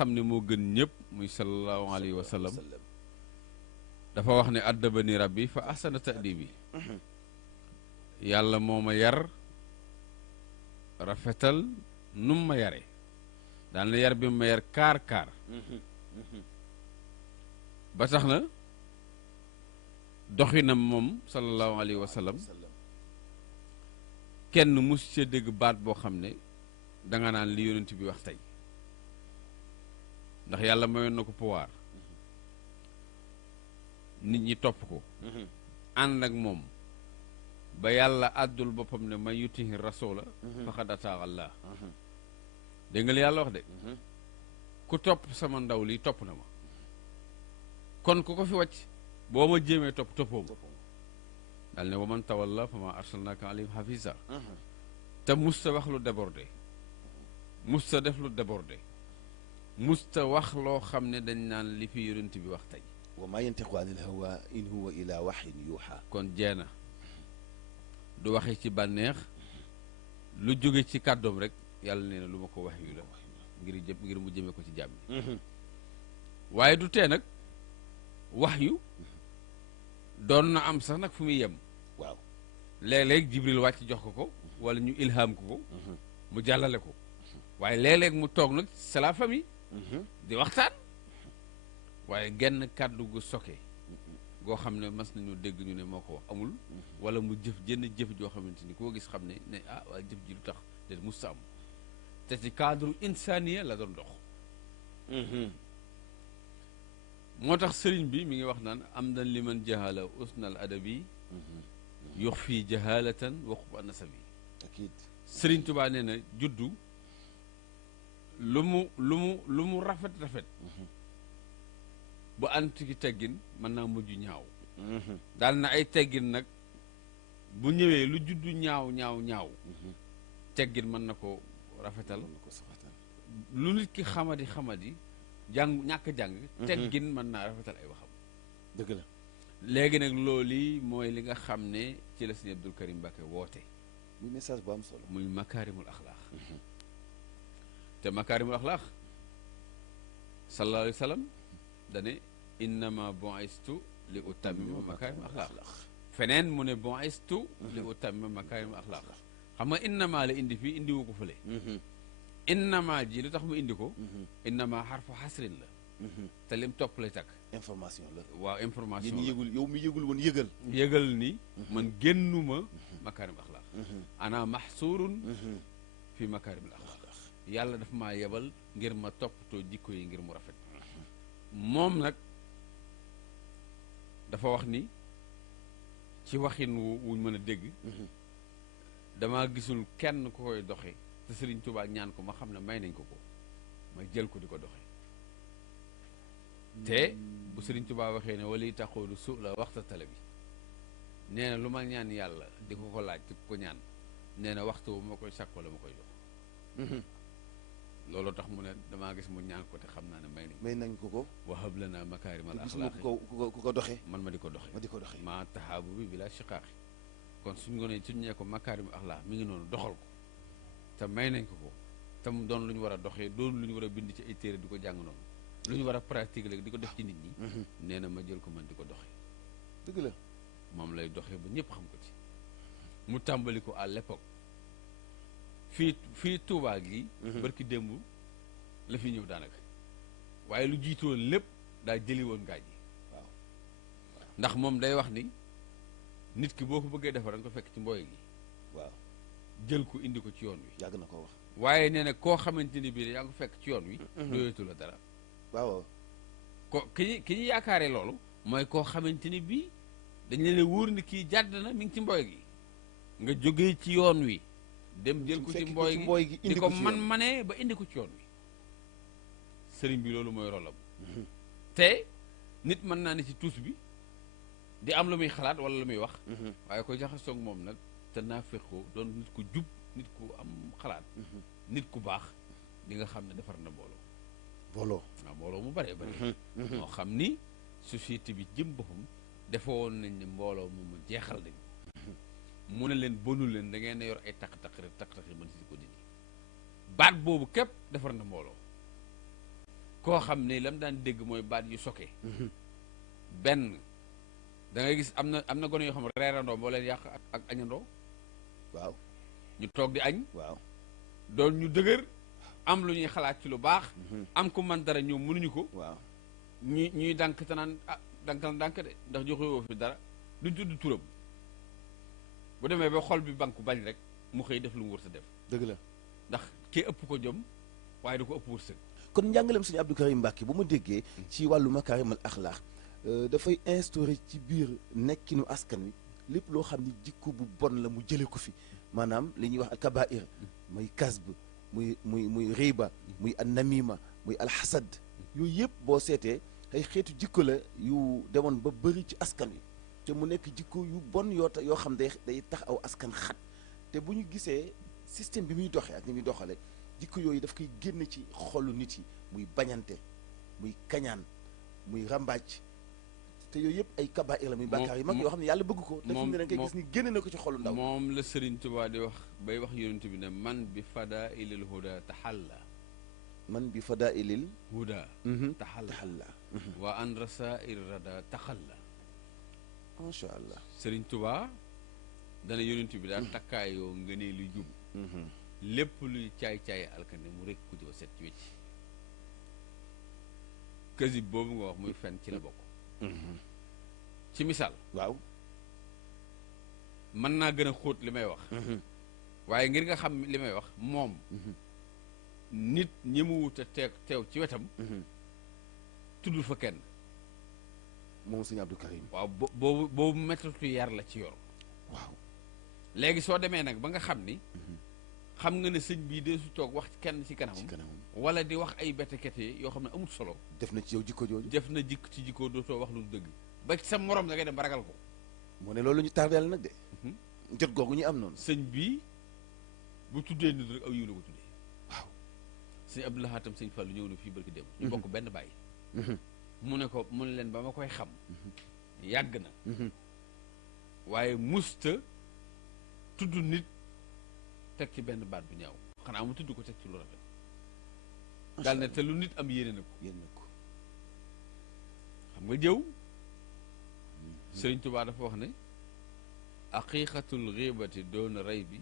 xam ne moo gën ñëpp muy sallallahu alayhi wa sallam dafa wax ne addabani rabbi fa ahsana ta'dibi yàlla moo ma yar rafetal num ma yare daan na yar bi ma yar kaar ba tax na doxinam moom sallallahu alayhi wa sallam kenn mus ca dégg baat boo xam ne danga naan li yonent bi wax tey ndax yàlla mayoon na ko pouvoir nit ñi topp ko ànd ak moom ba yàlla àddul boppam ne man yutihi rasula faqad ataa Allah dégg nga li yàlla wax de ku topp sama ndaw li topp na ma kon ku ko fi wàcc boo ma jéemee toppoo ma daal ne wa man tawalla fa ma arsalnaka alayhim hafiza te musta wax lu débordé musta def lu débordé musta wax loo xam ne dañ naan li fi yonent bi wax tey wa ma yantiqu anil hawa in huwa ila waxyin yuuxa kon jeena du waxe ci bànneex lu jóge ci kàddoom rek yàlla nee na lu ma ko wax yu la ngir mu jëme ko ci jàmm yi waaye du tee nag wax yu doon na am sax nag fu muy yem waaw léeg-léeg jibril wàcc jox ko wala ñu ilham ko mu jàllale ko waaye léeg-léeg mu toog nag c'est la famille di waxtaan waaye genn kàddu gu soke goo xam ne mas nañu dégg ñu ne moo ko wax amul wala mu jëf jëf joo xamante ni koo gis xam ne ah waaye jëf ji lu tax de musta am te ci cadre insaniya la doon dox moo tax sëriñ bi mi ngi wax naan am dan li man jahala usnal adabi yox fii jahalatan waqub a nasabi akid sëriñ Tuubaa nee na juddu lu mu rafet bu antu ki teggin mën naa mujj ñaaw daal na ay teggin nag bu ñëwee lu juddu ñaaw teggin mën na ko rafetal lu nit ki xamadi ñàkk jàng teggin mën naa rafetal ay waxam dëgg la léegi nag loolu mooy li nga xam ne ci la Sëriñ Abdul Karim Mbacké woote muy message bu am solo muy makaarimul axlaax te makaarimul axlaax sallallahu alayhi wa sallam dane innama bu'istu li utammima makaarimul axlaax feneen mu ne bu'istu li utammima makaarimul axlaax xam nga innama la indi fii indiwu ko fële innama ji lu tax mu indi ko innama xarfu xasrin la te lim topp lay takk information la waaw information la yëgul yow mi yëgul woon yëgal ni man génnuma makaarim axlaax ana maxsuurun fi makaarim axlaax yàlla daf maa yebal ngir ma toppatoo jikko yi ngir mu rafet moom nag dafa wax ni ci waxin wuñ mën a dégg dama gisul kenn ku koy doxe te Sëriñ Tuubaa ñaan ko ma xam ne may nañ ko ma jël ko di ko doxe te bu Sëriñ Tuubaa waxee ne wali taxoolu su la waxta tale bi nee na lu ma ñaan yàlla di ko laaj di ko ñaan nee na waxtu bu ma koy sàkkoo la ma koy jox loolu tax mu ne damaa gis mu ñaan ko te xam naa ne may nañ ko wahab lana makaarimal axlaaq ku ko doxe man ma di ko doxe maa taxaabu bi bila shiqaaqi kon suñ nee ko makaarimal axlaaq mi ngi noonu doxal ko te may nañ ko te mu doon lu ñu war a doxee doon lu ñu war a bind ci ay téere di ko jàng noonu lu ñu war a pratique léegi di ko def ci nit ñi nee na ma jël ko man di ko doxee dëgg la moom lay doxee ba ñëpp xam ko ci mu tàmbali ko à l'époque fii Touba gi barki démb la fi ñëw daanaka waaye lu jiitoon lépp daa jëli woon gaaj yi waaw ndax moom day wax ni nit ki boo ko bëggee defar danga ko fekk ci mbooy gi waaw jël ko indi ko ci yoon wi yàgg na ko wax waaye nee na koo xamante ni bii yaa ngi ko fekk ci yoon wi doyeetu la dara waaw ki ñu yaakaaree loolu mooy koo xamante ni bii dañ leen wóor ni kii jàdd na mi ngi ci mbooy gi nga jógee ci yoon wi dem jël ko ci mbooy gi di ko manee ba indi ko ci yoon wi sëriñ bi loolu mooy rolam te nit mën naa ne ci tuus bi di am lu muy xalaat wala lu muy wax waaye ko jaxasoog moom nag te naa fekkoo doon nit ku jub nit ku am xalaat nit ku baax di nga xam ne defar na mbooloo waaw mbooloo mu bëree bëri moo xam ni société bi jëm boppam dafa woon nañ ne mbooloo mu jeexal nañ mu ne leen bonul leen da ngeen a yor ay taq-taq rek taq-taq yi mën si ko dindi baat boobu képp defar na mbooloo koo xam ne lam daan dégg mooy baat yu soke benn da ngay gis am na gone yoo xam ne reerandoo moo leen yàq ak añandoo waaw ñu toog di añ waaw doon ñu dëgër am lu ñuy xalaat ci lu baax am ku man dara ñoom mënuñu ko waaw ñuy dànk te naan dankal dànk de ndax joxe woo fi dara duñ tudd turam bu demee ba xol bi banku bañ rek mu xëy def lu mu wër sa def dëgg la ndax kii ëpp ko jom waaye da ko ëpp wërsëg kon njàngaleem sëñ Abdou Karim Mbacke bu ma déggee ci wàllu makaarimal axlaax dafay instauré ci biir nekkinu askan wi lépp loo xam ni jikko bu bon la mu jële ko fi maanaam li ñuy wax alkabair muy kasb muy riba muy annamima muy alxasad yooyu yëpp boo seetee ay xeetu jikko la yu demoon ba bëri ci askan wi te mu nekk jikko yu bon yoo xam day tax aw askan xat te bu ñu gisee système bi muy doxee ak ni muy doxale jikko yooyu daf koy génn ci xolu nit yi muy bañante muy kañaan muy rambaaj te yooyu yëpp ay kabair la muy bàkkaar yu mag yoo xam ne yàlla bëgg ko te fi mu ne da ngay gis ni génn na ko ci xolu ndaw moom la Sëriñ Tuubaa di wax bay wax yonent bi ne man bi fadaa'ilil huda taxalla man bi fadaa'ilil huda taxalla wa an rasaa'ir rada taxalla macha allah Sëriñ Tuubaa dana yonent bi daal takkaayoo ngënee lu jub lépp luy caay-caay alkane mu rekk ku ba set ci wecc kësib boobu nga wax muy fen ci la bokk ci misaal waaw mën naa gën a xóot li may wax waaye ngir nga xam li may wax moom nit ñi mu wut a teew ci wetam tuddul fa kenn moom sëñ Abdou Karim waaw boobu métatu yar la ci yor waaw léegi soo demee nag ba nga xam ni xam nga ne sëñ bii de su toog wax kenn ci kanamam wala di wax ay bétekete yoo xam ne amul solo def na ci yow jikko jooju def na jikk ci jikko dootoo wax lu dëgg ba ci sa morom da ngay dem ba ragal ko moo ne loolu ñu tardeel nag de jot googu ñu am noonu sëñ bii bu tuddee nit rek aw yiw la ko tuddee waaw sëñ Abdou Lahad tam sëñ Fallu ñëw na fii barki dem ñu bokk benn bàyyi mu ne leen ba ma koy xam yàgg na waaye musta tudd nit teg ci benn baat bu ñaaw xanaa mu tudd ko teg ci lu rafet daal ne te lu nit am yéene na ko xam nga jëw Sëriñ Tuubaa dafa wax ne aqiqatul ghibati doona rey bi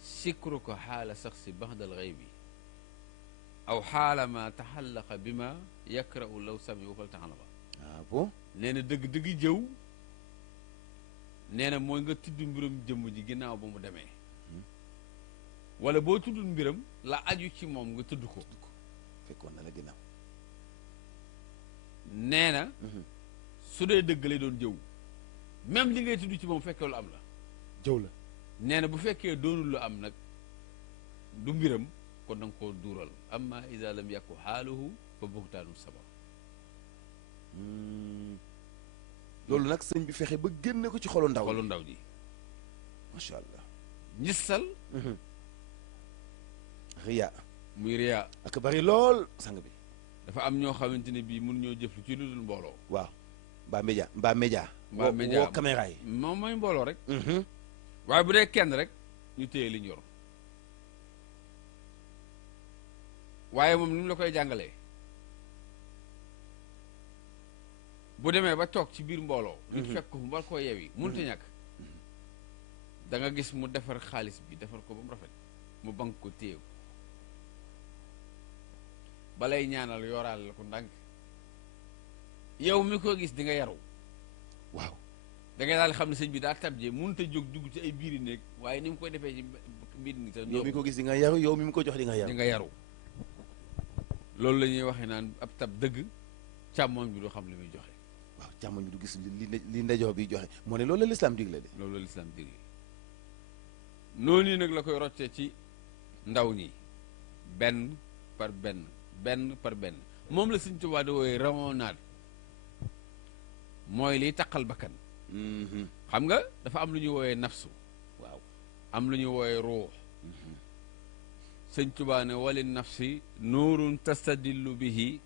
sikru ko xaala sax si baxdal rey bi aw xaala ma taxallaqa bi ma yakrau law sami wafal taxalaba bon nee na dëgg jëw nee na mooy nga tudd mbiram jëmm ji ginnaaw ba mu demee wala boo tuddul mbiram la aju ci moom nga tudd ko fekkoon na la ginnaaw nee na su dee dëgg lay doon jëw même li ngay tudd ci moom fekkee lu am la jëw la nee na bu fekkee doonul lu am nag du mbiram kon da nga koo duural amma ida lam yàkku xaaluhu fa buxtaanu sabab loolu nag sëñ bi fexe ba génne ko ci xolu ndaw ji macha allah njissal riya muy riya ak bari lool sang bi dafa am ñoo xamante ne bii mun ñoo jëf ci lu dul mbooloo waaw mbaa média woo caméra yi moom mooy mbooloo rek waaye bu dee kenn rek ñu téye li ñu yor waaye moom ni mu la koy jàngalee bu demee ba toog ci biir mbooloo nit fekk ko mu war koo yewi mënut a ñàkk da nga gis mu defar xaalis bi defar ko ba mu rafet mu bank ko téyew balay ñaanal yoraal la ko ndànk yow mi ko gis di nga yaru waaw da ngay daal xam ne sëñ bi daa tabjee mënut a jóg dugg ci ay biiri néeg waaye ni mu koy defee ci biir ni sax yow mi ko gis di nga yaru yow mi mu ko jox di nga yaru loolu la ñuy waxee naan ab tab dëgg càmmoñ bi du xam li muy joxe waaw càmmoñ bi du gis li ndeyjoor bi joxe moo ne loolu la lislaam digle de loolu la lislaam digle noonu nag la koy roccee ci ndaw ñi benn par benn moom la Sëñ Tuubaa di wooye ramonaat mooy liy taqal bakkan xam nga dafa am lu ñuy wooyee nafsu waaw am lu ñuy wooyee ruux Sëñ Tuubaa ne wali nafsi nuurun tastadillu bihi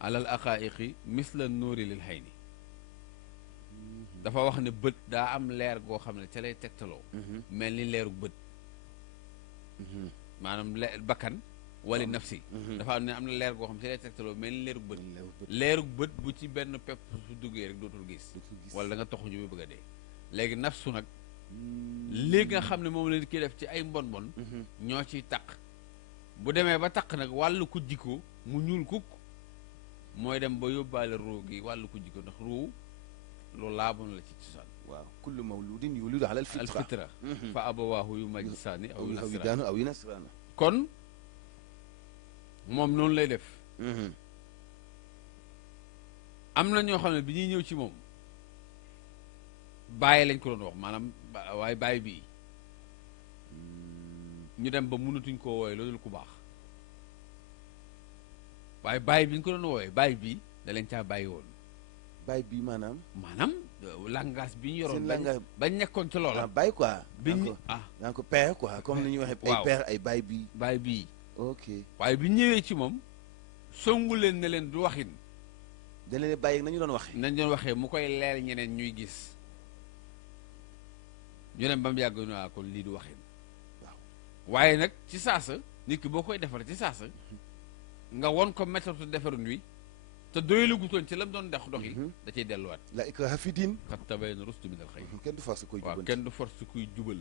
alal aqaa'iqi misla nuuri lil hayni dafa wax ne bët daa am leer goo xam ne ca lay tegtaloo mel ni leeru bët maanaam bakkan wali nafsi dafa am ne am na leer goo xam si lay tegtaloo mel ni leerug bët bu ci benn pepp su duggee rek dootul gis wala da nga toxu ñu bëgg a dee léegi nafsu nag léegi nga xam ne moom la kii def ci ay mbon ñoo ciy taq bu demee ba taq nag wàllu ko jikko mu ñuul kukk mooy dem ba yóbbaale ruu gi wàllu ko jikko ndax ruu loolu laaboon la ci cosaan waaw kullu mawludin yulidu ala alfitra fa abawaahu yu majjisaani aw yu nasraana kon moom noonu lay def am na ñoo xam ne bi ñuy ñëw ci moom bàyyi lañ ko doon wax maanaam waaye bàyyi bii ñu dem ba mënatuñ koo wooye loolu ku baax waaye bàyyi bi ñu ko doon wooye bàyyi bii da leen caa bàyyi woon bàyyi bii maanaam langage bi ñu yoroon bañ nekkoon ci loola bàyyi quoi biñ yaa ngi ko père quoi comme ni ñuy waxee ay père ay bàyyi bii bàyyi bii ok waaye bi ñëwee ci moom songu leen ne leen du waxin da leen bàyyi nañu doon waxee mu koy leer ñeneen ñuy gis ñu dem ba mu yàgg ñu kon lii du waxin waaw waaye nag ci saasa nit ki boo koy defar ci saasa nga won ko méthode defarun wi te doyalagutoon ci lam doon doxi da cay delluwaat la ikraha fi diin qad tabayyana rushdu minal ghayy kenn du force koy jubal waaw kenn du force kuy jubal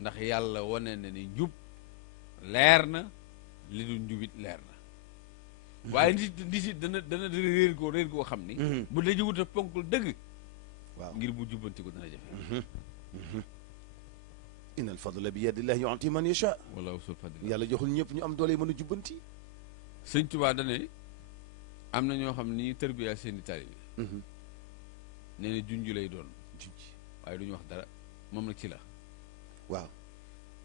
ndax yàlla wane na ni njub leer na li du njubit leer na waaye nit dana réer goo xam ni bu daji wut a ponkul dëgg waaw ngir bu jubbanti ko dana jafe inna al fadla bi yadillahi yu'ti man yasha wallaahu zul fadli yàlla joxul ñëpp ñu am doole mën a jubbanti sëñ Tuubaa dane am na ñoo xam ne ni tërbiya seeni taalibe nee na junj lay doon waaye du ñu wax dara moom nag ci la waaw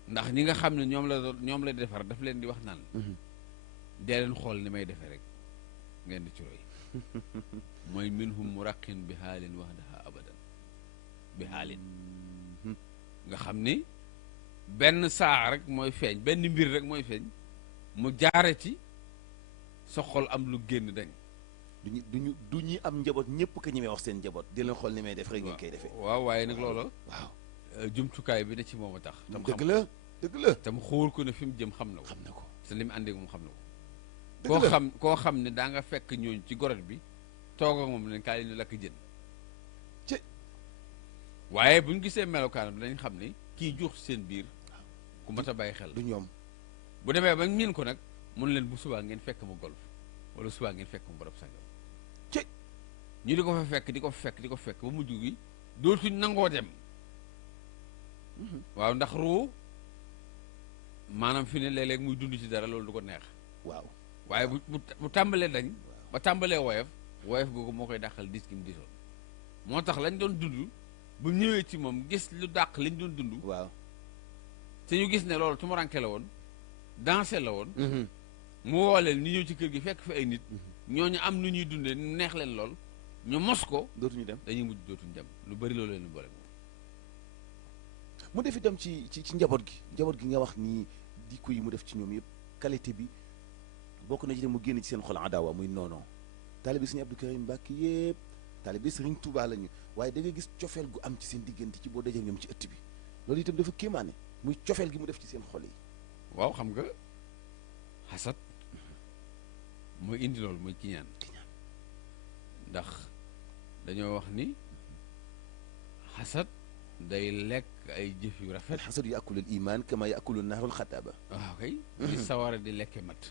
ndax ñi nga xam ne ñoom la defar daf leen di wax naan dee leen xool ni may defee rek ngeen di ci roy mooy minhum muraqin bi xaalin wahdaha abadan bi xaalin nga xam ni benn saa rek mooy feeñ benn mbir rek mooy feeñ mu jaare ci sa xol am lu génn dañ du ñi am njaboot ñëpp ko ñemee wax seen njaboot di leen xool ni may def rek ngeen koy defee waaw waaye nag loola waaw jumtukaay bi ne ci moom a tax tam dëgg la tam xóor ko ne fi mu jëm xam na ko te li mu àndee moom xam na dëgg koo xam ne daa nga fekk ñooñ ci goret bi toog ak moom leen kaa li ñu lakk jën ci waaye buñ gisee melokaanam dañ xam ne kii juux seen biir ku mat a bàyyi xel du ñoom bu demee ba miin ko nag mun leen bu subaa ngeen fekk mu golf wala subaa ngeen fekk mu barab sangam ci ñu di ko fa fekk di ko fa fekk ba mujj gi dootuñ nangoo dem waaw ndax ruu maanaam fi ne léeg-léeg muy dund ci dara loolu du ko neex waaw waaye bu tàmbalee dañ ba tàmbalee woyof googu moo koy dàqal dis gi mu disoon moo tax lañ doon dund bu ñëwee ci moom gis lu dàq liñ doon dund waaw te ñu gis ne loolu tumuranke la woon danse la woon mu woo leen ñu ñëw ci kër gi fekk fi ay nit ñooñu am nu ñuy dundee neex leen lool ñu mos ko dootuñu dem dañuy mujj dootuñu dem lu bari loolu leen boole mu def itam ci njaboot gi nga wax nii dikko yi mu def ci ñoom yëpp qualité bi bokk na ci dem mu génn ci seen xol adawa muy noonoo taalibe Sëriñ Abdou Karim Mbàkke yëpp taalibe Sëriñ Tuubaa lañu waaye da nga gis cofeel gu am ci seen diggante ci boo dajee ñoom ci ëtt bi loolu itam dafa kéemaane muy cofeel gi mu def ci seen xol yi waaw xam nga xasat mooy indi loolu mooy kiñaan ndax dañoo wax ni xasat day lekk ay jëf yu rafet xasad yaakulu al iman kama yaakulu naarul xataaba waaw kay ni sawara di lekke mat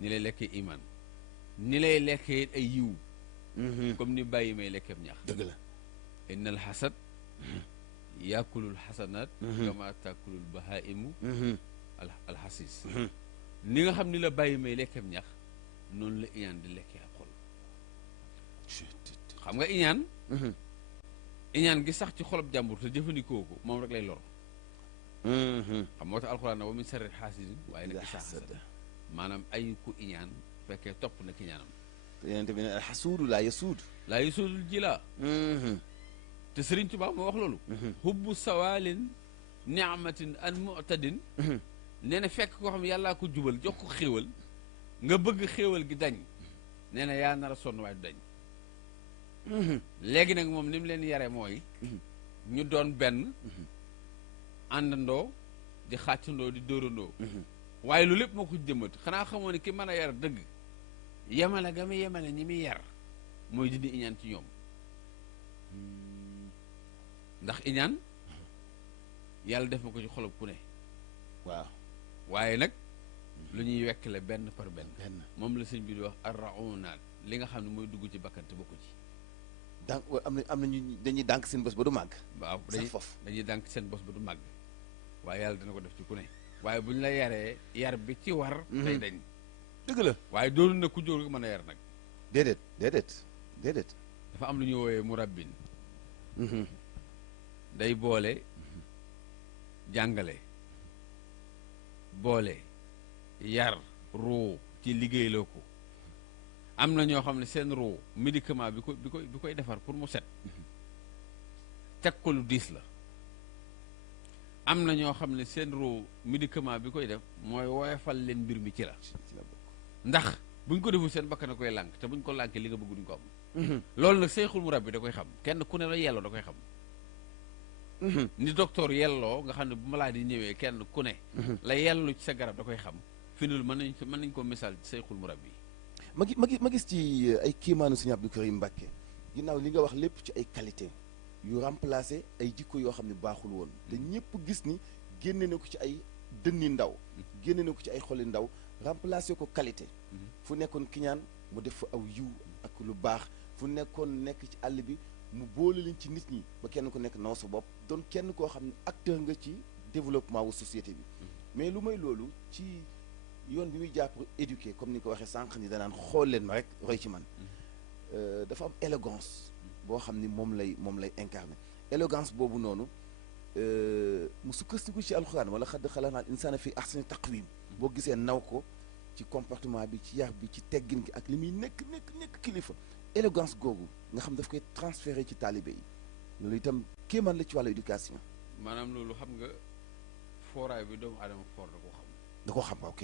ni lay lekkee iman ni lay lekkee ay yiw comme ni bàyyi may lekkeem ñax dëgg la innal xasad yaakulul xasanaat kama taakulul bahaimu alxasis ni nga xam ni la bàyyi may lekkeem ñax noonu la iñaan di lekkee ab xol xam nga iñaan gi sax ci xolob jàmbur te jëfandikoo ko moom rek lay lor xam moo tax alxuraan na wa min sarri xaasidin waaye nag isaa xasada maanaam ay ku iñaan fekkee topp na ki ñaanam te yenente bi ne alxasuudu laa yasuudu jilaa te Sëriñ Tuubaa moo wax loolu hubbu sawaalin niamatin an mu'tadin nee na fekk koo xam ne yàllaa ko jubal jox ko xéewal nga bëgg xéewal gi dañ nee na yaa nar a sonn waaye du dañ léegi nag moom ni mu leen yare mooy ñu doon benn àndandoo di xàccandoo di dóorandoo waaye lu lépp moo ko jëmbat xanaa xamoo ne ki mën a yar dëgg yemale ga mu yemale ñi muy yar mooy dindi iñaan ci ñoom ndax iñaan yàlla def na ko ci xolub ku ne waaw waaye nag lu ñuy wekkale benn par benn moom la sëñ bi di wax arraunaat li nga xam ne mooy dugg ci bakkante bokku ci donc am na ñu dañuy dànk seen bés ba du màgg waaw foofu dañuy dànk seen bés ba du màgg waaye yàlla dina ko def ci ku ne waaye bu ñu la yaree yar bi ci war day dañ dëgg la waaye doonu na ku jóor mën a yar nag déedéet dafa am lu ñu woowee murabbin day boole jàngale boole yar ruu ci liggéeyloo ko am na ñoo xam ne seen ruu médicament bi koy defar pour mu set teg ko lu diis la am na ñoo xam ne seen ruu médicament bi koy def mooy woyofal leen mbir mi ci la ndax buñ ko deful seen bakkan a koy lànk te buñ ko lànkee li nga bëgg duñ ko am loolu nag seexul mu rabbi da koy xam kenn ku ne la yelloo da koy xam ni docteur yelloo nga xam ne bu maladie ñëwee kenn ku ne la yellu ci sa garab da koy xam fi nul mën nañ ko misaal ci seexul mu rabbi ma gis ci ay kiimaanu Sëñ Abdou Karim Mbacké ginnaaw li nga wax lépp ci ay qualité yu remplacé ay jikko yoo xam ne baaxul woon te ñëpp gis ni génne na ko ci ay dënni ndaw génne na ko ci ay xoli ndaw remplacé ko qualité fu nekkoon kiñaan mu def fa aw yiw ak lu baax fu nekkoon nekk ci àll bi mu boole leen ci nit ñi ba kenn ku nekk naw sa bopp doon kenn koo xam ne acteur nga ci développement wu société bi mais lu may loolu ci yoon bi muy jàpp éduquer comme ni ko waxee sànq ni danaan xool leen ma rek roy ci man dafa am élégance boo xam ni moom lay incarné élégance boobu noonu mu sukkandiku ci alxuraan wala xadd xalaqnal insaana fi ahsani taqwiim boo gisee naw ko ci comportement bi ci yar bi ci teggin gi ak li muy nekk kilifa élégance googu nga xam daf koy transféré ci taalibe yi loolu itam kéemaan la ci wàllu éducation. maanaam loolu xam nga fooraay bi doomu aadama foor da ko xam ok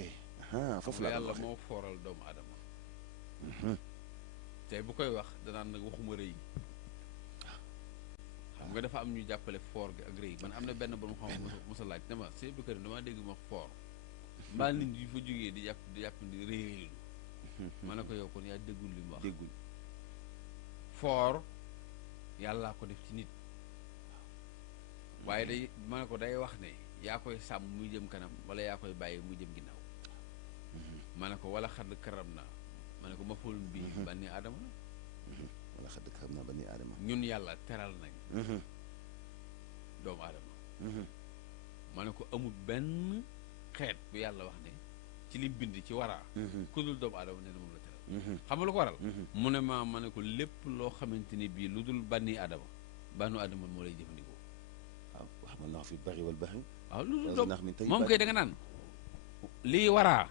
foofu la yàlla moo fooral doomu aadama tey bu koy wax danaan nag waxuma rëy xam nga dafa am ñu jàppale foor gi ak rëy man am na benn borom xam mosa laaj ne ma Sëñ Abdou Karim damaa dégg ma foor mbaa nit ñi fa jógee di jàpp ni rëylu ma ne ko yow kon yaa déggul li mu wax déggul foor yàllaa ko def ci nit waaye day ma ne ko day wax ne yaa koy sàmm muy jëm kanam wala yaa koy bàyyi muy jëm ginnaaw ma ne ko wala xadd karam na ma ne ko ma fóolum bi bànni aadama la wala xadd karam na bànni aadama ñun yàlla teral nañ doomu aadama ma ne ko amul benn xeet bu yàlla wax ne ci li bind ci waraa ku dul doomu aadama nee na moom la teral xam nga lu ko waral mu ne ma ne ko lépp loo xamante ni bii lu dul bànni aadama bànnu aadama moo lay jëfandikoo waaw xamal naa fi bari wal bari waaw lu dul doom moom kay da nga naan lii waraa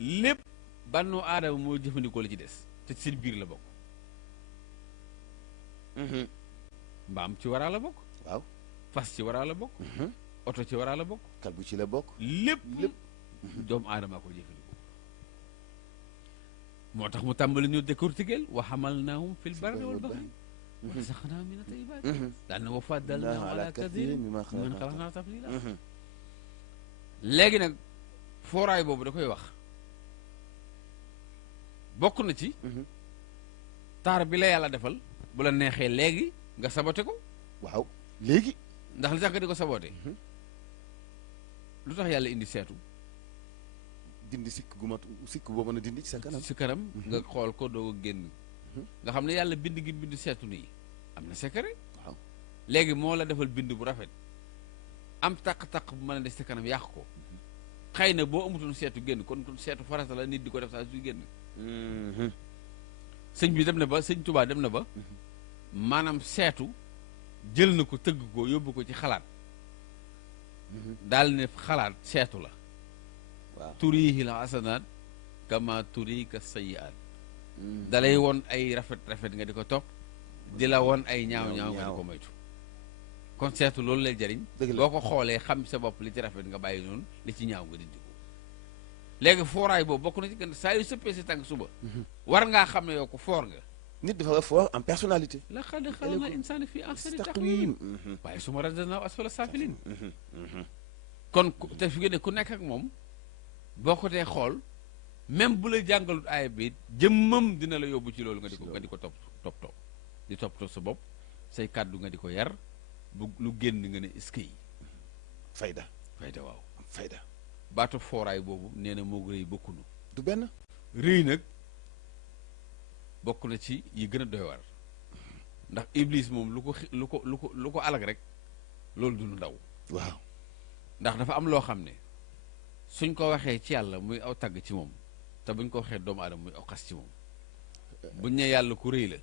lépp bànnu aadama moo jëfandikoo la ci des te ci seen biir la bokk mbaam ci waraa la bokk waaw fas ci waraa la bokk oto ci waraa la bokk kalbu ci la bokk lépp doomu aadama ko jëfandikoo moo tax mu tàmbali ñu décortiquer wa hamalnaahum fil barri wal bahri wa razaqnaahum mina tayyibaat daal na wa faddalnaahum ala kathiirin mimman xalaqnaa tafdiilaa léegi nag fooraay boobu da koy wax bokk na ci taar bi la yàlla defal bu la neexee léegi nga sabote ko waaw léegi ndax li tax nga di ko sabote lu tax yàlla indi seetu dindi sikk boo mën a dindi ci sa kanam si kanam nga xool ko doo génn nga xam ne yàlla bind gi bind seetu nii am na secret waaw léegi moo la defal bind bu rafet am taq-taq bu mën a des sa kanam yàq ko xëy na boo amutoon seetu génn kon seetu farata la nit di ko def saa suy génn sëñ bi dem na ba sëñ Tuubaa dem na ba maanaam seetu jël na ko tëgg ko yóbbu ko ci xalaat daal ne xalaat seetu la waaw turiihi la asanaat kama turiika sayyiaat dalay won ay rafet nga di ko topp di la won ay ñaaw nga di ko moytu kon seetu loolu lay jariñ boo ko xoolee xam sa bopp li ci rafet nga bàyyi noonu li ci ñaaw nga dindi ko léegi fooraay boobu bokk na ci gën saa yu sëppee si tànk suba war ngaa xam ne yow ko foor nga nit dafa fort en personnalité laqad xalaqnal insaana fii ahsani taqwiim waaye summa radadnaahu asfala saafiliin kon te fi ne ku nekk ak moom boo ko dee xool même bu la jàngalut aaya bi jëmmam dina la yóbbu ci loolu nga di ko toppatoo di toppatoo sa bopp say kàddu nga di ko yar bu lu génn nga ne est-ce que yi fayda waaw fayda baatu fooraay boobu nee na moo rëy bokkunu du benn rëy nag bokk na ci yi gën a doy war ndax iblis moom lu ko alag rek loolu du lu ndaw waaw ndax dafa am loo xam ne suñ ko waxee ci yàlla muy aw tagg ci moom te buñ ko waxee doomu aadama muy aw xas ci moom buñ ne yàlla ku rëy la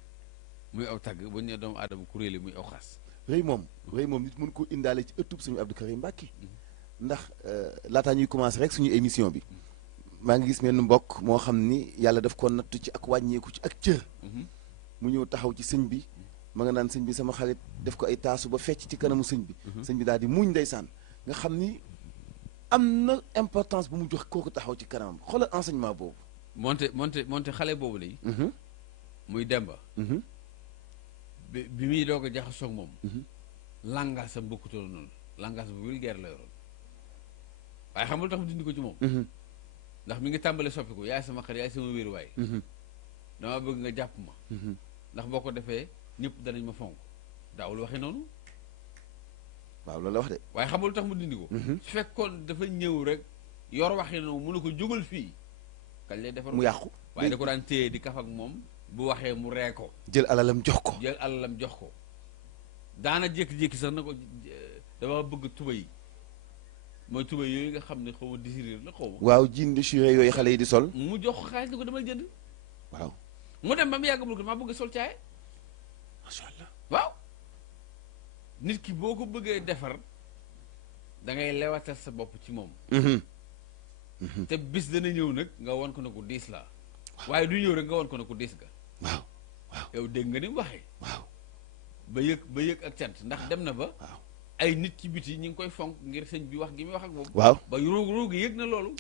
muy aw tagg buñ ne doomu aadama ku rëy la muy aw xas rëy moom nit mën ko indaale ci ëttub suñu Abdou Karim Mbacké ndax laataa ñuy commencé rek suñu émission bi maa ngi gis menn mbokk moo xam ni yàlla daf ko nattu ci ak wàññeeku ci ak cër mu ñëw taxaw ci sëñ bi ma nga naan sëñ bi sama xarit def ko ay taasu ba fecc ci kanamu sëñ bi sëñ bi daal di muñ ndeysaan nga xam ni am na importance bu mu jox kooku taxaw ci kanamam xoolal enseignement boobu monte xale boobu lay muy Demba bi muy doog a jaxasoo ak moom langage am bokkutoo noonu langage bu vulgaire la yoroon waaye xam nga lu tax mu dindi ko ci moom ndax mi ngi tàmbale soppiku yaay sama xarit yaay sama wéeruwaay dama bëgg nga jàpp ma ndax boo ko defee ñëpp danañ ma fonk daawul waxee noonu waaw loolu la wax de waaye xam nga lu tax mu dindi ko su fekkoon dafa ñëw rek yor waxee noonu mu ne ko jógal fii kañ lay defar mu yàqu waaye da ko daan téye di kaf ak moom bu waxee mu ree ko jël alalam jox ko daana jékki-jékki sax na ko dama bëgg tuba yi mooy tuba yooyu nga xam ne xaw ma désiré la xaw ma waaw jean déchiré yooyu xale yi di sol mu jox xaalis ni ko demal jënd waaw mu dem ba mu yàgg mu ko maa bëgg sol caaye macha allah waaw nit ki boo ko bëggee defar da ngay lewatal sa bopp ci moom te bis dana ñëw nag nga won ko ne ko diis la waaye du ñëw rek nga won ko ne ko diis ga waaw yow dégg nga ni mu waxee waaw ba yëg ak cant ndax dem na ba ay nit ci biti ñi ngi koy fonk ngir sëñ bi wax gi muy wax ak moom waaw ba ruug yëg na loolu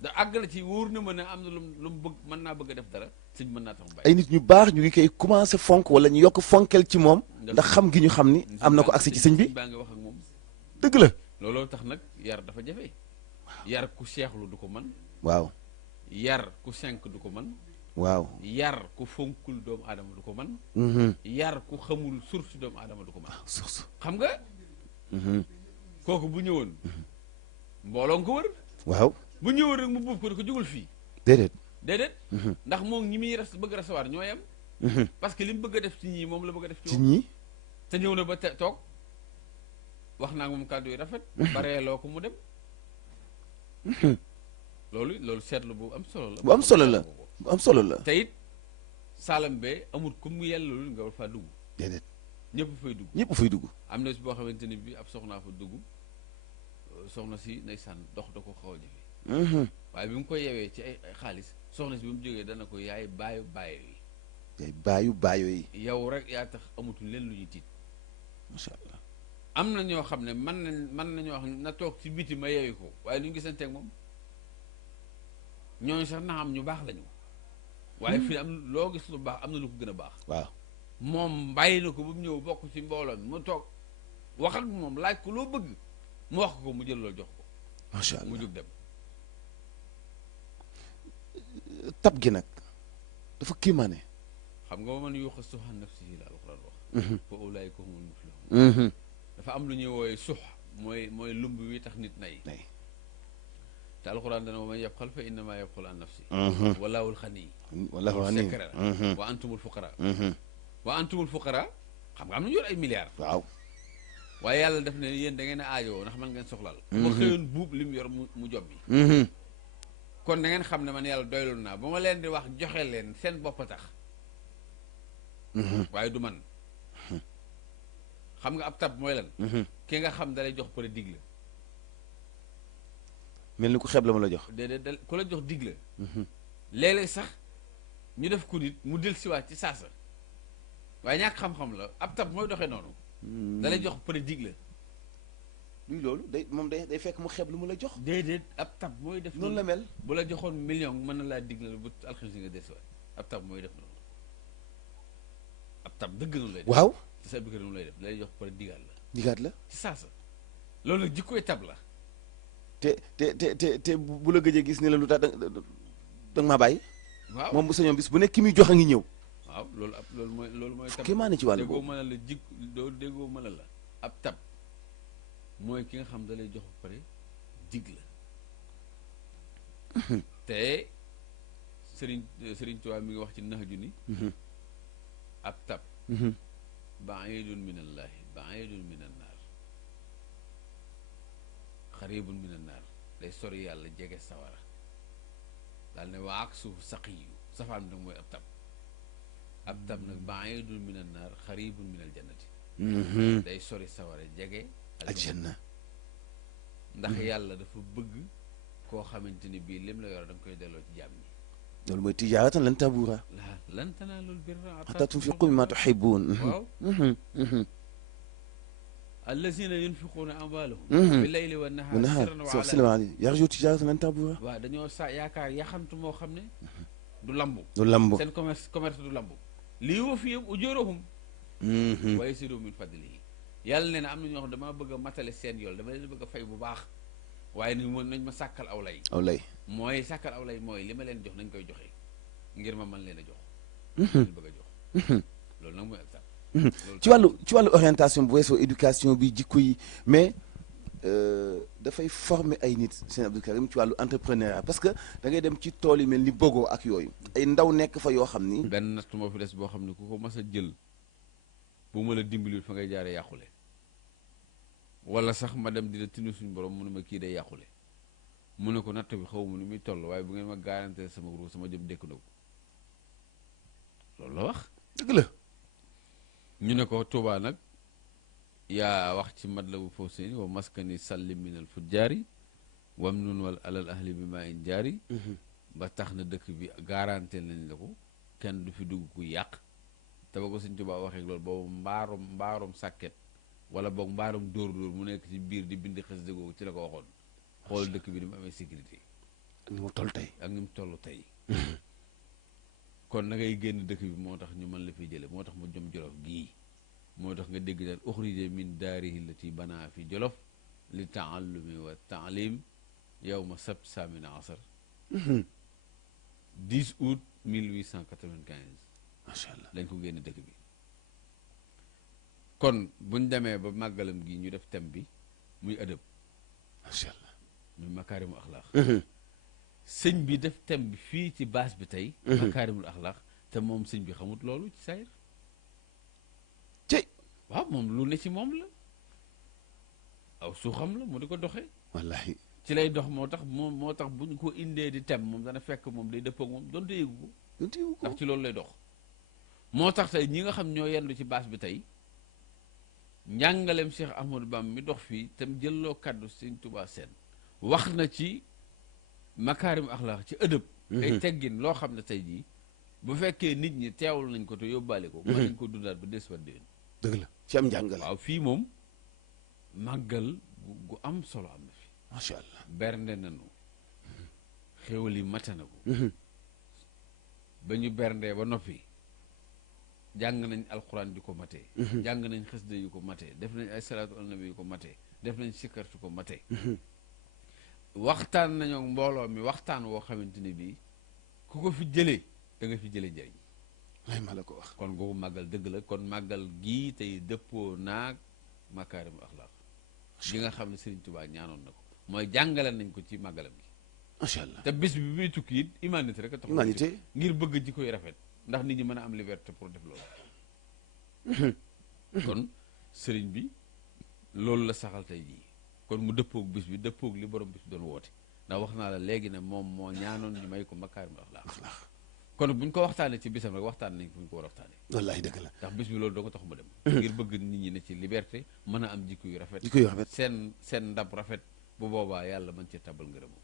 da àgg na ci wóor na ma ne am na lu mu bëgg mën naa bëgg a def dara sëñ mën naa tax mu bàyyi ay nit ñu baax ñu ngi koy commencé fonk wala ñu yokk fonkel ci moom ndax xam gi ñu xam ni am na ko accès ci sëñ bi baa ngi wax ak moom dëgg la looloo tax nag yar dafa jafe yar ku seexlu du ko mën waaw yar ku senk du ko mën waaw yar ku fonkul doomu aadama du ko mën yar ku xamul source doomu aadama du ko mën source xam nga kooku bu ñëwoon mbooloo nga ko wër waaw bu ñëwoon rek mu buuf ko di ko jógul fii déedéet ndax moom ñi muy bëgg recevoir ñoo yem parce que li mu bëgg a def ci ñii moom la bëgg a def ci ñii te ñëw na ba toog wax naa moom kàddu yi rafet bareeloo ko mu dem loolu seetlu bu am solo la bu am solo la te it saalam bee amul ku mu yellul nga war faa dugg déedéet ñëpp fay dugg am na si boo xamante ni bi ab soxnaa fa dugg soxna si ndeysaan dox da ko xaw a jafe waaye bi mu koy yewee ci ay xaalis soxna si bi mu jógee dana ko yaay baayo yi yow rek yaa tax amatul leen lu ñuy tiit macha allah am na ñoo xam ne mën nañoo wax na toog ci biti ma yeewi ko waaye lu ñu gisanteeg moom ñooñu sax na am ñu baax lañu waaye fii am loo gis lu baax am na lu ko gën a baax waaw moom bàyyi na ko ba mu ñëw bokk ci mbooloo mi mu toog wax ak moom laaj ko loo bëgg mu wax ko mu jël loolu jox ko macha allah mu jóg dem tab gi nag dafa kiimaane xam nga man yuuxa suxa nafsihi la alquran wax fa ulaayika humul muflihun dafa am lu ñuy wooye sux mooy lumb wi tax nit nay te alquran dana wa man yabxal fa innama yabxal an nafsi walaawul xani secret wa antumul fuqara xam nga am na ñu yor ay milliards waaw waaye yàlla def ne yéen da ngeen a aajowoo ndax man ngeen soxlaal ma xëyoon buub li mu yor mu jobbi kon da ngeen xam ne man yàlla doyloon naa ba ma leen di wax joxe leen seen bopp tax waaye du man xam nga ab tab mooy lan ki nga xam dalay jox pare dig la mel ni ku xeeb la ma la jox déedéet ku la jox dig la léeg-léeg sax ñu def ko nit mu del siwaat ci saasa waaye ñàkk xam-xam la ab tab mooy doxee noonu dalay jox pare dig la luy loolu day fekk mu xeeb lu mu la jox déedéet ab tab mooy def noonu la mel bu la joxoon million mën na laa dig la bu alxames nga del siwaat ab tab mooy def noonu ab tab dëgg noonu lay def waaw ci sa biir noonu lay def dalay jox pare digaat la digaat la ci saasa loolu nag jikkooy tab la te bu la gëjee gis ni la lu tax da nga maa bàyyi. waaw moom bu sañoon bis bu nekk ki muy jox a ngi ñëw. waaw loolu mooy tab. kéemaa ne ci wàllu déggoo boobu. mën a la jik doo déggoo mën a la ab tab mooy ki nga xam da lay jox ba pare dig la te Sëriñ Tuubaa mi ngi wax ci nax ju ni ab tab baidun min allaahi baidun min annaar xaribun min annaar day sori yàlla jege sawara daal ne waa ak suuf saqiyu safaan bi nag mooy ab tab nag baidun min annaar xaribun min aljannati day sori sawara jege aljanna. ndax yàlla dafa bëgg koo xamante ni bii lim la yor da nga koy delloo ci jàmm ñi. loolu mooy tijaaratan lan tabuura lan tanaalul birra hattaa tunfiqu mimmaa tuhibbuun. waaw allazina yunfiquuna amwaalahum bi layli wa nahaar sirran wa alaaniyatan yarjuu tijaaratan lan tabuura. waaw dañoo yaakaar yaxantu moo xam ne du lambu. du lamb. seen commerce du lambu. liyuwaffiyahum ujuurahum wa yaziidahum min fadlihi. yàlla nee na am na ñoo xam damaa bëgg a matale seen yool dama leen bëgg a fay bu baax waaye ni nañ ma sàkkal aw lay. aw lay mooy sàkkal aw lay mooy li ma leen jox nañ koy joxe ngir ma mën leen a jox. leen bëgg a jox. loolu nag mooy ak sax. ci wàllu orientation bu weesoo éducation bi jikko yi mais dafay former ay nit sëñ Abdou Karim ci wàllu entrepreneuriat parce que da ngay dem ci tool yi mel ni Bogo ak yooyu ay ndaw nekk fa yoo xam ni. benn natt moo fi des boo xam ne ku ko mas a jël bu ma la dimbali fa ngay jaaree yàqule wala sax ma dem di la tinu suñu borom mu ne ma kii day yàqule mu ne ko natt bi xaw ma ni muy toll waaye bu ngeen ma garanté sama ruu sama jëm dékk na ko loolu la wax. dëgg la. ñu ne ko Tuubaa nag yaa wax ci Matlabu Fawzayni wa maskani sallim minal fujjaari wam nun wal alal ahli bi maa in jaari ba tax na dëkk bi garanté nañ la ko kenn du fi dugg ku yàq te ba ko Sëñ Tuubaa waxee loolu boobu mbaarum sàkket wala boog mbaarum dóor mu nekk ci biir di bind xës dëggoo ci la ko waxoon xool dëkk bi ni mu amee sécurité ak ni mu toll tey. ak ni mu toll tey kon na ngay génn dëkk bi moo tax ñu mën la fiy jële moo tax mu jëm Jolof gii moo tax nga dégg daal uxrija min daarihi lati banaa fi Jolof li taallumi wa taalim yawma sabt samina asar 10 août 1895 macha allah lañ ko génn dëkk bi kon buñ demee ba màggalam gi ñu def thème bi muy ëdëb macha allah muy makaarimu axlaax sëñ bi def thème bi fii ci baas bi tey makaarimul axlaax te moom sëñ bi xamut loolu ci sayr ci waaw moom lu ne ci moom la aw su xam la mu di ko doxee wallahi ci lay dox moo tax bu ñu ko indee di thème moom dana fekk moom day dëppoo ak moom donte yëgu ko ndax ci loolu lay dox moo tax tey ñi nga xam ñoo yendu ci baas bi tey njàngaleem Cheikh Ahmadou Bamba mi dox fii te mu jëlloo kaddu Sëñ Tuubaa seen wax na ci makaarim axlaax ci ëdëb ay teggin loo xam ne tey jii bu fekkee nit ñi teewul nañ ko te yóbbaale ko mën nañ ko dundaat ba des wat déwén dëgg la ci am njàngale. waaw fii moom màggal gu am solo am na fi macha allah bernde nañu xéwal yi mate na ko ba ñu berndee ba noppi jàng nañ alxuraan yu ko matee jàng nañ xasida yu ko matee def nañ ay salaatu alnabi yu ko matee def nañ sikkar su ko matee waxtaan nañoo mbooloo mi waxtaan woo xamante ni bii ku ko fi jëlee da nga fi jëlee njëriñ lay ma la ko wax kon googu màggal dëgg la kon màggal gii tey dëppoo naag makaarimul axlaaq gi nga xam ne Sëriñ Tuubaa ñaanoon na ko mooy jàngale nañ ko ci màggalam gi macha allah te bis bi muy tukki it humanité rek a tax humanité ngir bëgg ji koy rafet ndax nit ñi mën a am liberté pour def loolu kon sëriñ bi loolu la saxal tey jii kon mu dëppoog bis bi dëppoog li borom bis bi doon woote ndax wax naa la léegi ne moom moo ñaanoon ñu may ko makaarimul axlaaq kon bu ñu ko waxtaanee ci bisam rek waxtaan nañ fu ñu ko war a waxtaanee wallahi dëgg la ndax bis bi loolu doo ko tax mu dem ngir bëgg nit ñi ne ci liberté mën a am jikko yu rafet jikko yu rafet seen ndab rafet bu boobaa yàlla mën cee tabal ngërëmam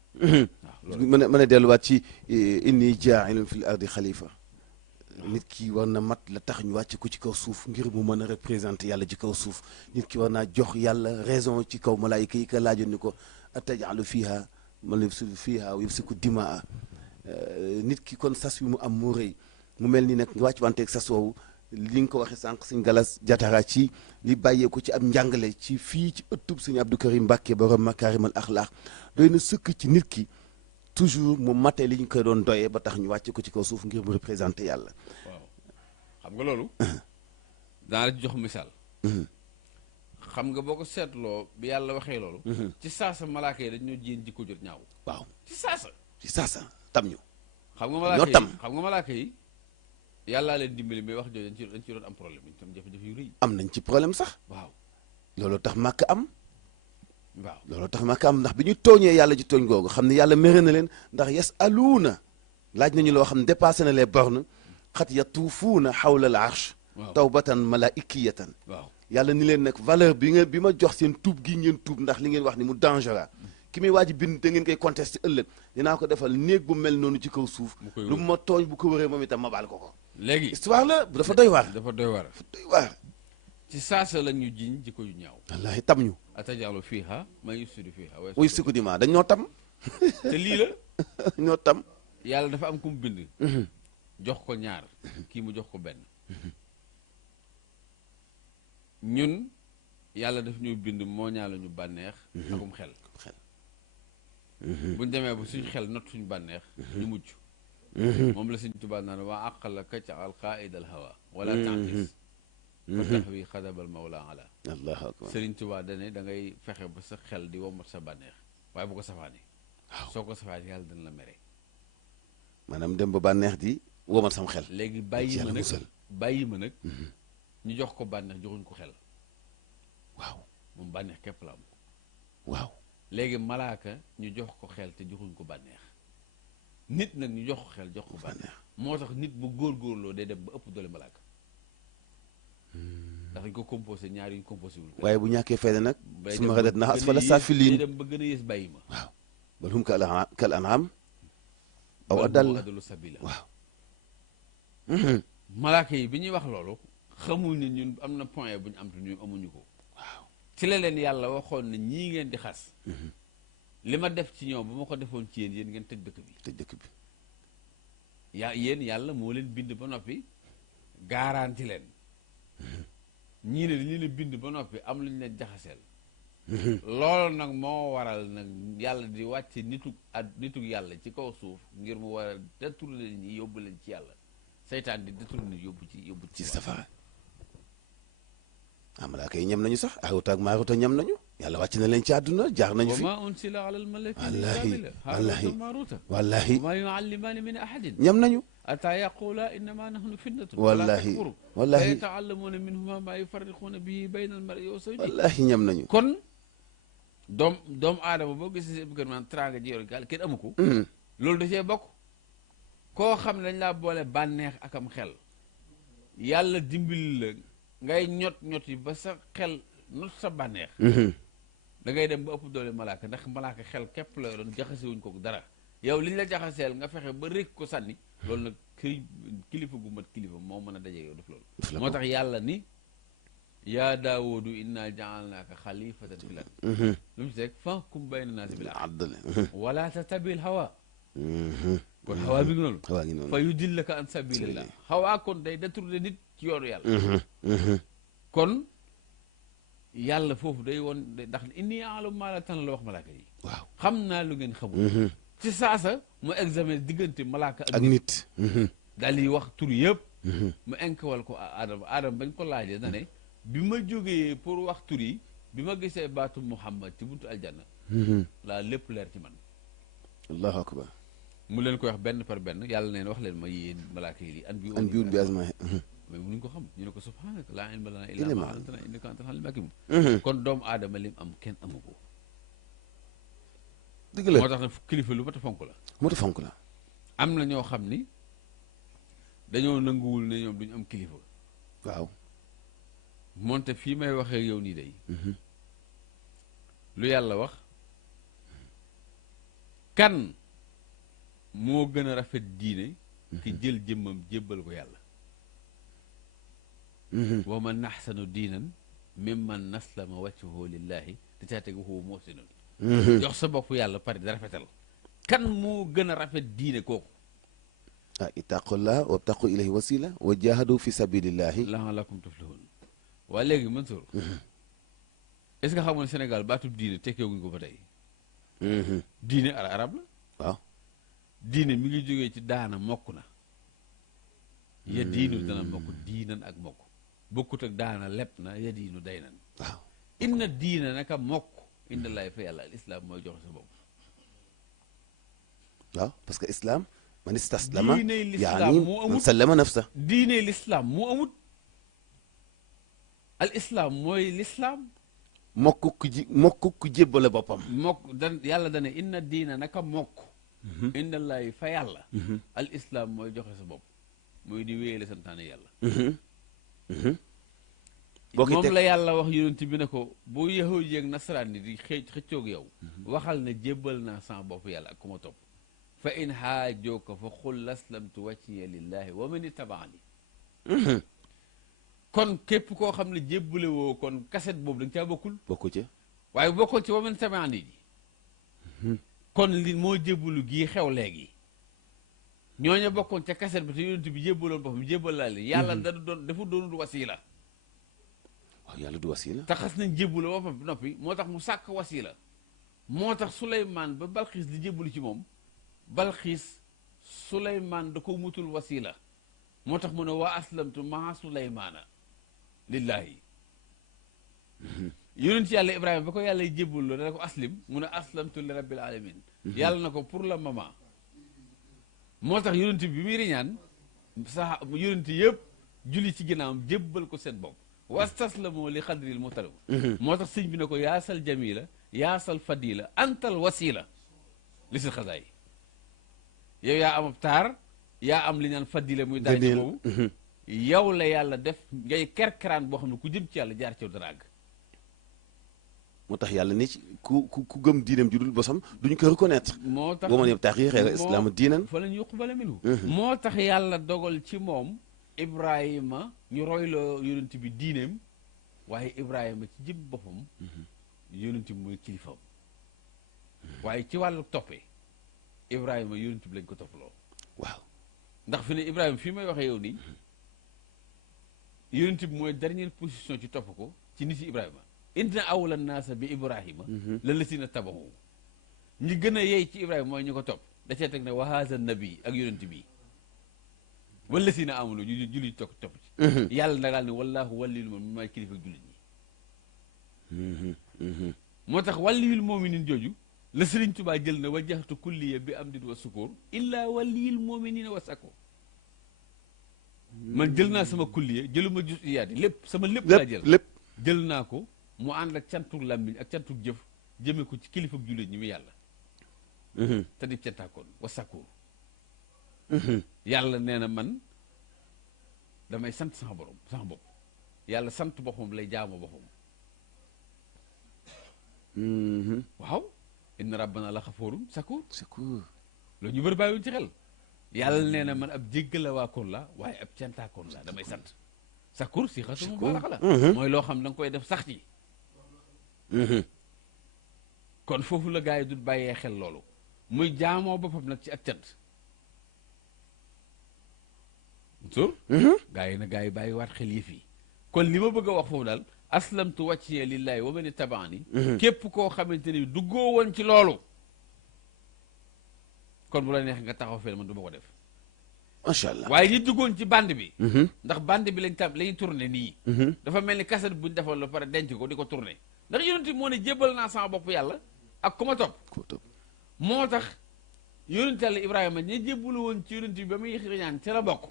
waaw loolu mën a delluwaat ci inni jaa'ilun fil ardi xalifa nit ki war na mat la tax ñu wàcc ko ci kaw suuf ngir mu mën a représenter yàlla ci kaw suuf nit ki war naa jox yàlla raison ci kaw malaayika yi ka laajoon ni ko atajalu fiha man yufsidu fiha wa yufsiku dimaa nit ki kon sas wi mu am moo rëy mu mel ni nag nga wàcc wanteeg sas woowu li nga ko waxee sànq sëñ Galas Jatara ci li bàyyeeku ci ab njàngale ci fii ci ëttub sëñ Abdou Karim Mbàkke borom makaarimal axlaax doy na sëkk ci nit ki toujours mu mate li ñu koy doon doyee ba tax ñu wàcce ko ci kaw suuf ngir mu représenté yàlla. waaw xam nga loolu. dana la jox misaal. xam nga boo ko seetloo bi yàlla waxee loolu. ci saasa malaaka yi dañoo jéem jikko jot ñaaw. waaw ci saasa. ci saasa tam ñu. xam nga malaaka yi xam nga malaaka yi yàllaa leen dimbali mais wax jooju dañ ci doon am problème dañ ci am jafe-jafe yu rëy. am nañ ci problème sax. waaw loolu tax màkk am. waaw loolu tax màkk am ndax bi ñu tooñee yàlla ci tooñ googu xam ne yàlla mere na leen ndax yasaluuna laaj nañu loo xam ne dépassé na les bornes xat yatuufuuna xawla al arsh tawbatan malaikiyatan waaw yàlla ni leen nag valeur bi ma jox seen tuub gi ngeen tuub ndax li ngeen wax ni mu dangereux ki muy waaj bind te ngeen koy contesté ëllëg dinaa ko defal néeg bu mel noonu ci kaw suuf lu ma tooñ bu ko wëree moom itam ma baal ko léegi histoire la dafa doy waar dafa doy waar ci saasa la ñu jiñ jikko yu ñaaw wallaahi tam ñu atajalu fiiha man yufsidu fiiha way sukku dima dañ ñoo tam te lii la ñoo tam yàlla dafa am ku mu bind jox ko ñaar kii mu jox ko benn ñun yàlla daf ñuy bind moo ñaala ñu bànneex akum xel buñ demee ba suñu xel not suñu bànneex ñu mucc moom la Sëñ Tuubaa naan waa aqala kacaal qaida al hawa wala taxis fa tax wi xadabal mawla ala allahu akbar Sëriñ Tuubaa dane da ngay fexe ba sa xel di womat sa bànneex waaye bu ko safaani soo ko safaani yàlla dana la mere maanaam dem ba bànneex di womat sam xel léegi bàyyi ma nag ñu jox ko bànneex joxuñ ko xel waaw moom bànneex képp la am waaw léegi malaaka ñu jox ko xel te joxuñ ko bànneex nit nag ñu jox ko xel jox ko bànneex moo tax nit bu góorgóorloo day dem ba ëpp doole malaaka ndax dañ ko composé ñaar yu ñu composé wul waaye bu ñàkkee fayda nag suma radat na asfala saafiliin day dem ba gën a yées bàyyi ma waaw bal hum kal an'aam aw adallu sabila waaw malaaka yi bi ñuy wax loolu xamul ne ñun am na point bu ñu am te ñun amuñu ko waaw ci la leen yàlla waxoon ne ñii ngeen di xas li ma def ci ñoom bu ma ko defoon ci yéen ngeen tëj dëkk bi yéen yàlla moo leen bind ba noppi garanti leen ñii ne dañu leen bind ba noppi am lu ñu leen jaxaseel loolu nag moo waral nag yàlla di wàcce nituk yàlla ci kaw suuf ngir mu war a détourner ñi yóbbu leen ci yàlla seytaan di détourner yóbbu ci safara malaaka yi ñam nañu sax Haaruuta ak Maaruuta ñam nañu yàlla wàcc na leen ci àdduna jaar nañu fi wa maa unsila ala wallaahi Haaruuta wa Maaruuta wallaahi wa maa yuallimaani min ahadin ñam nañu ataa yaqula innama nahnu fitnatun wallaahi fa yataallamuuna minhumaa maa yufarriquuna bihi bayna al-mar'i wa zawjihi wallaahi ñam nañu kon doomu aadama boo gisee si kër man teraanga ji yor gaal kenn amu ko loolu da cee bokk koo xam ne dañ laa boole bànneex ak am xel yàlla dimbali la ngay ñot yi ba sa xel not sa bànneex da ngay dem ba ëpp doole malaaka ndax malaaka xel képp la doon jaxasewuñ ko dara yow liñ la jaxaseel nga fexe ba rek ko sànni loolu nag kilifa gu mat kilifa moo mën a daje yow def loolu moo tax yàlla ni yaa daawudu inna jaalnaaka xalifatan fil ard lu mu ci teg fahkum bayna naasi bil adl wala tattabil hawa kon xawaa bi ngi noonu fa yudillaka an sabilillah xawaa kon day détourner nit ci yoonu yàlla kon yàlla foofu day woon ndax inni a'lamu maa laa ta'lamuun la wax malaaka yi waaw xam naa lu ngeen xamul ci saasa mu examen diggante malaaka ak nit daal di wax tur yëpp mu inkawal ko Adama bañ ko laajee na ne bi ma jógee pour wax tur yi bi ma gisee baatu Muhammad ci buntu aljanna laa lépp leer ci man allahu akbar mu leen koy wax benn par benn yàlla neen wax leen ma yéen malaaka yi lii an biwul bi asma mais mënuñu ko xam ñu ne ko subhanaka laa ilma lanaa illaa maa allamtanaa innaka antal aliimul hakiim kon doomu aadama lim am kenn amu ko dëgg la moo tax nag kilifa lu mat a fonk la am na ñoo xam ni dañoo nanguwul ne ñoom duñu am kilifa waaw moonte fii may waxee yow nii day lu yàlla wax kan moo gën a rafet diine ki jël jëmmam jébbal ko yàlla wa man ahsanu diinan mimman naslama wajhahu lillahi te caa tegu huwa muhsinun jox sa bopp yàlla pare di rafetal kan moo gën a rafet diine kooku ah ittaqullah wabtaqu ilayhi wasila wa jahadu fi sabilillahi la'allakum tuflihun. waaye léegi Mansour est-ce que xam nga ne Sénégal baatub diine tekkeewuñ ko ba tey. diine arab la. waaw diine mi ngi jógee ci daana mokk na. ya diinu dana mokk diinan ak mokk bokkut ak daana lepp na ya diinu day nan. waaw inna diina naka mokk inna laay fa yàlla al islam mooy joxe sa bopp. waaw parce que islam man istaslama diine l'islam yaani moo man amut sallama nafsa diine l'islam moo amut al islam mooy l'islam mokk ku jébbale boppam. mokk dan yàlla dana inna diina naka mokk inna laay fa yàlla al islam mooy joxe sa bopp mooy di wéyale santaane yàlla. boo ko moom teg la yàlla wax yonent bi ne ko bu yahuud yi ak nasaraan yi di xëccoog yow waxal ne jébbal naa sama bopp yàlla ak ku ma topp fa in xaajooka fa xul aslamtu wajhiya lillahi wa man ittabaani. kon képp koo xam ne jébbale woo kon kaset boobu da nga caa bokkul bokku ci waaye bokkoon ci wa man ittabaani ji kon li moo jébbalu gii xew léegi ñooñu bokkoon ca kaset bi te yonent bi jébbaloon boppam jébbal laa leen yàlla dafa doonul wasiila. waaw yàlla du wasila. te xas nañ jébbalu ba noppi moo tax mu sàkk wasiila moo tax Suleymaan ba Balxiis di jébbalu ci moom Balxiis Suleymaan da ko mutul wasiila moo tax mu ne waa aslamtu maa Suleymaana lillaahi. yonent yàlla Ibrahima ba ko yàlla jébbaloo dana ko aslim mu ne aslamtu li rabbil alamin yàlla na ko pour le moment. moo tax yonent bi muy riñaan sax yonent yëpp julli ci ginnaawam jébbal ko seen bopp. wastaslamu li xadril muhtaram moo tax sëñ bi ne ko yaasal jamila yaasal fadila antal wasila li sil xasaay yow yaa am ab taar yaa am li ñaan fadila muy daraja boobu yow la yàlla def ngay kerkeraan boo xam ne ku jëm ci yàlla jaar ci dara àgg. moo tax yàlla ni ci ku gëm diinam ju dul bosam duñu ko reconnaître. moo tax boo mën yëpp taxi xeer islam diinan fa lañ yuqbala minhu moo tax yàlla dogal ci moom Ibrahima ñu royloo yonent bi diineem waaye Ibrahima ci jëm boppam yonent bi mooy kilifaam waaye ci wàllu toppee Ibrahima yonent bi lañ ko toppaloo. waaw ndax fi ne Ibrahima fii may waxee yow nii yonent bi mooy dernière position ci topp ko ci nit yi Ibrahima inna awla naasa bi Ibrahima lallazina tabahu ñi gën a yey ci Ibrahima mooy ñu ko topp da cee teg ne wa haza nabi ak yonent bi wallazina amanu ñu jullit topp ci yàlla nag daal ne wallaahu waliyul moom mi maay kilifa jullit ñi moo tax waliyul mu'minin jooju la Sëriñ Tuubaa jël na wajjahtu kulliya bi amdin wa sukur illa waliyul mu'minina wa sako man jël naa sama kulliya jëluma jusiyaat yi lépp sama lépp laa jël lépp jël naa ko mu ànd ak cantuk làmmiñ ak cantuk jëf jëme ko ci kilifa jullit ñi mu yàlla te di cantaakoon wa sakoor yàlla nee na man damay sant sama borom sama bopp yàlla sant boppam lay jaamu boppam waaw inna rabbana la xafoorun sakoor sakoor loolu ñu bëri bàyyiwuñ ci xel yàlla nee na man ab jéggalawaakoon la waaye ab cantaakoon la damay sant sakoor si xasuma baalaxa la mooy loo xam da nga koy def sax ci kon foofu la gaa yi du bàyyee xel loolu muy jaamoo boppam nag ci ak cant sur gaa yi bàyyi waat xel yëf yi kon li ma bëgg a wax foofu daal aslamtu wajhiya lillahi wa man ittabaani képp koo xamante ni duggoo woon ci loolu kon bu la neex nga taxaw fee man du ma ko def macha allah waaye ñi duggoon ci bande bi ndax bande bi lañ lañuy tourné nii dafa mel ni kaset buñ defoon la pare denc ko di ko tourné ndax yonent bi moo ne jébbal naa sama bopp yàlla ak ku ma topp moo tax yonent yàlla Ibrahima ña jébbalu woon ci yonent bi ba muy ñaan ca la bokk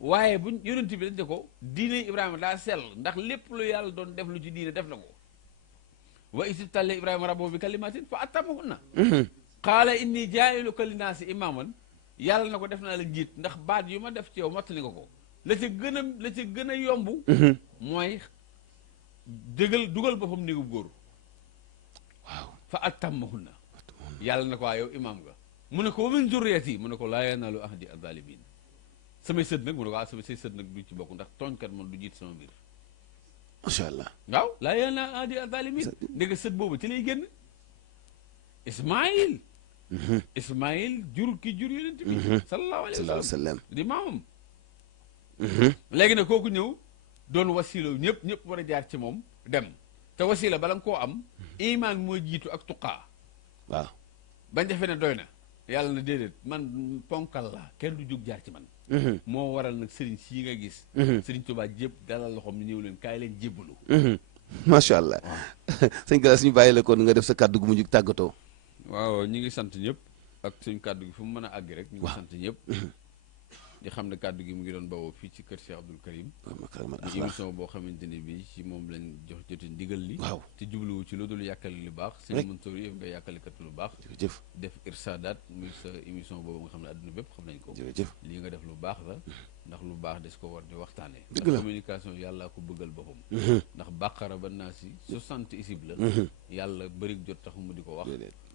waaye buñ yonent bi dañ ne ko diine Ibrahima daa sell ndax lépp lu yàlla doon def lu ci diine def na ko wa isibtalla Ibrahima rabbahu bi kalimatin fa atamahunna qaala inni jaa'iluka linnaasi imaaman yàlla na ko def naa la njiit ndax baat yu ma def ci yow mottali nga ko la ca gën a yomb mooy dugal boppam néegub góor waaw fa atamahunna yàlla na ko waa yow imaam nga mu ne ko wa min zurriyati mu ne ko laa yanaalu ahdi az-zaalimiin samay sët nag mu ne ko say sët nag du ci bokk ndax tooñkat man du jiit sama mbir macha allah waaw laa yanaalu ahdi az-zaalimiin ndege sët boobu ci lay génn Ismaayil Ismaïl jur ki jur yonent bi sallallahu alayhi wa sallam di maamam léegi nag kooku ñëw doon wasila ñëpp war a jaar ci moom dem te wasila bala nga koo am iman mooy jiitu ak tuqaa waaw bañ defe ne doy na yàlla na déedéet man ponkal la kenn du jóg jaar ci man moo waral nag sëriñ sii nga gis sëriñ Tuubaa jépp dalal loxoom ñu ñëw leen kaay leen jébbalu macha allah sëñ Gallas ñu bàyyi la kon nga def sa kàddu gu mujj tàggatoo. waaw ñu ngi sant ñëpp ak suñ kàddu gi fu mu mën a àgg rek ñu ngi sant ñëpp di xam ne kàddu gi mu ngi doon bawoo fii ci kër Cheikh Abdoul Karim di émission boo xamante ne bi ci moom lañ jox joti ndigal li waaw te jubluwu ci lu dul yàkkali lu baax sëñ Mansour yi nga yàkkalikat lu baax jërëjëf def irsaadaat muy sa émission boobu nga xam ne adduna bépp xam nañ ko jërëjëf lii nga def lu baax la ndax lu baax des ko war di waxtaane dëgg ndax la communication yàllaa ko bëggal boppam ndax bàqara ba naa si 60 isib la yàlla bëri jot taxu mu di ko wax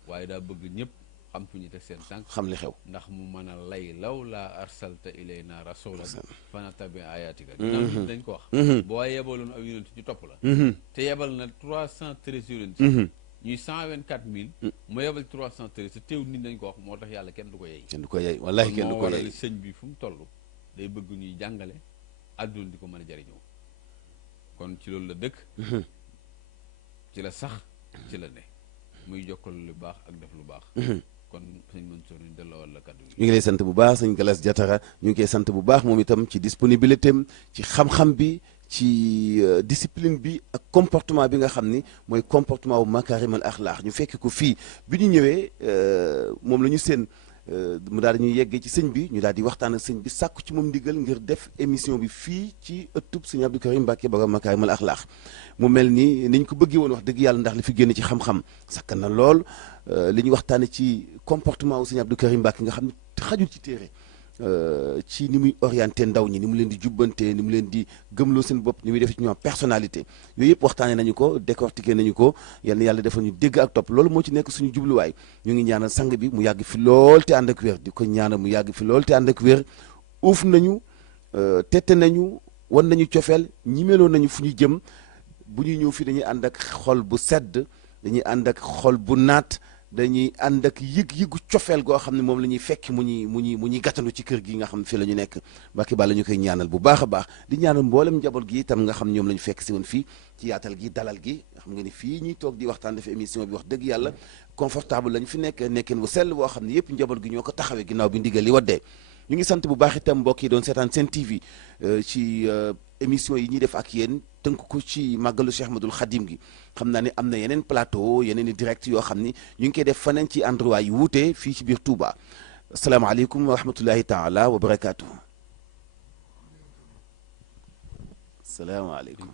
waaye daa bëgg ñëpp xam fu ñu teg seen tànk xam li xew ndax mu mën a lay law laa arsalta ilayna rasulan fanatabi ayatika ginnaaw dañ ko wax boo yebaloon aw yonent ñu topp la te yebal na 313 yonent ñuy 124 000 mu yebal 313 te teew nit dañ ko wax moo tax yàlla kenn du ko yey kenn du ko yey wallaahi kenn du ko yey sëñ bi fu mu toll day bëgg ñuy jàngale àdduna di ko mën a jariñoo kon ci loolu la dëkk ci la sax ci la ne muy jokkal lu baax ak def lu baax kon sëñ Mansour ñu delloo la kaddu gi ñu ngi lay sant bu baax sëñ Gallas Diatara ñu ngi koy sant bu baax moom itam ci disponibilité am ci xam-xam bi ci discipline bi ak comportement bi nga xam ni mooy comportement wu makarim al axlaax ñu fekk ko fii bi ñu ñëwee moom la ñu seen mu daal di ñuy yeggee ci sëñ bi ñu daal di waxtaan ak sëñ bi sàkku ci moom ndigal ngir def émission bi fii ci ëttub sëñ Abdou Karim Mbacke borom makarim al axlaax mu mel ni niñ ko bëggee woon wax dëgg yàlla ndax li fi génn ci xam-xam sakkan na lool li ñuy waxtaane ci comportement wu sëñ Abdou Karim Mbacke nga xam ne xajul ci téere ci ni muy orienté ndaw ñi ni mu leen di jubbante ni mu leen di gëmloo seen bopp ni muy def ci ñoom personnalité yooyu yëpp waxtaane nañu ko décortiqué nañu ko yal na yàlla defal ñu dégg ak topp loolu moo ci nekk suñu jubluwaay ñu ngi ñaanal sang bi mu yàgg fi lool te ànd ak wér di ko ñaanal mu yàgg fi lool te ànd ak wér uuf nañu tette nañu wan nañu cofeel ñimeloon nañu fu ñu jëm bu ñuy ñëw fii dañuy ànd ak xol bu sedd dañuy ànd ak xol bu naat dañuy ànd ak yëg-yëgu cofeel goo xam ne moom la ñuy fekk mu ñuy gàttandu ci kër gi nga xam ne fii la ñu nekk Mbacke Balla ñu koy ñaanal bu baax a baax di ñaanal mboolem njaboot gi itam nga xam ñoom la ñu fekk si woon fii ci yaatal gi dalal gi nga xam nga ni fii ñuy toog di waxtaan def émission bi wax dëgg yàlla confortable lañu fi nekk nekkeen bu sell boo xam ne yëpp njaboot gi ñoo ko taxawee ginnaaw bi ndigal li waddee ñu ngi sant bu baax itam mbokk yi doon seetaan Sen TV ci émission yi ñuy def ak yéen tënk ko ci màggalu Cheikh Ahmadoul Khadim gi xam naa ne am na yeneen plateau yeneen i direct yoo xam ni ñu ngi koy def faneen ci endroit yu wuute fii ci biir Touba asalaamaaleykum wa rahmatullahi taala wa barakaatu. salaamaaleykum.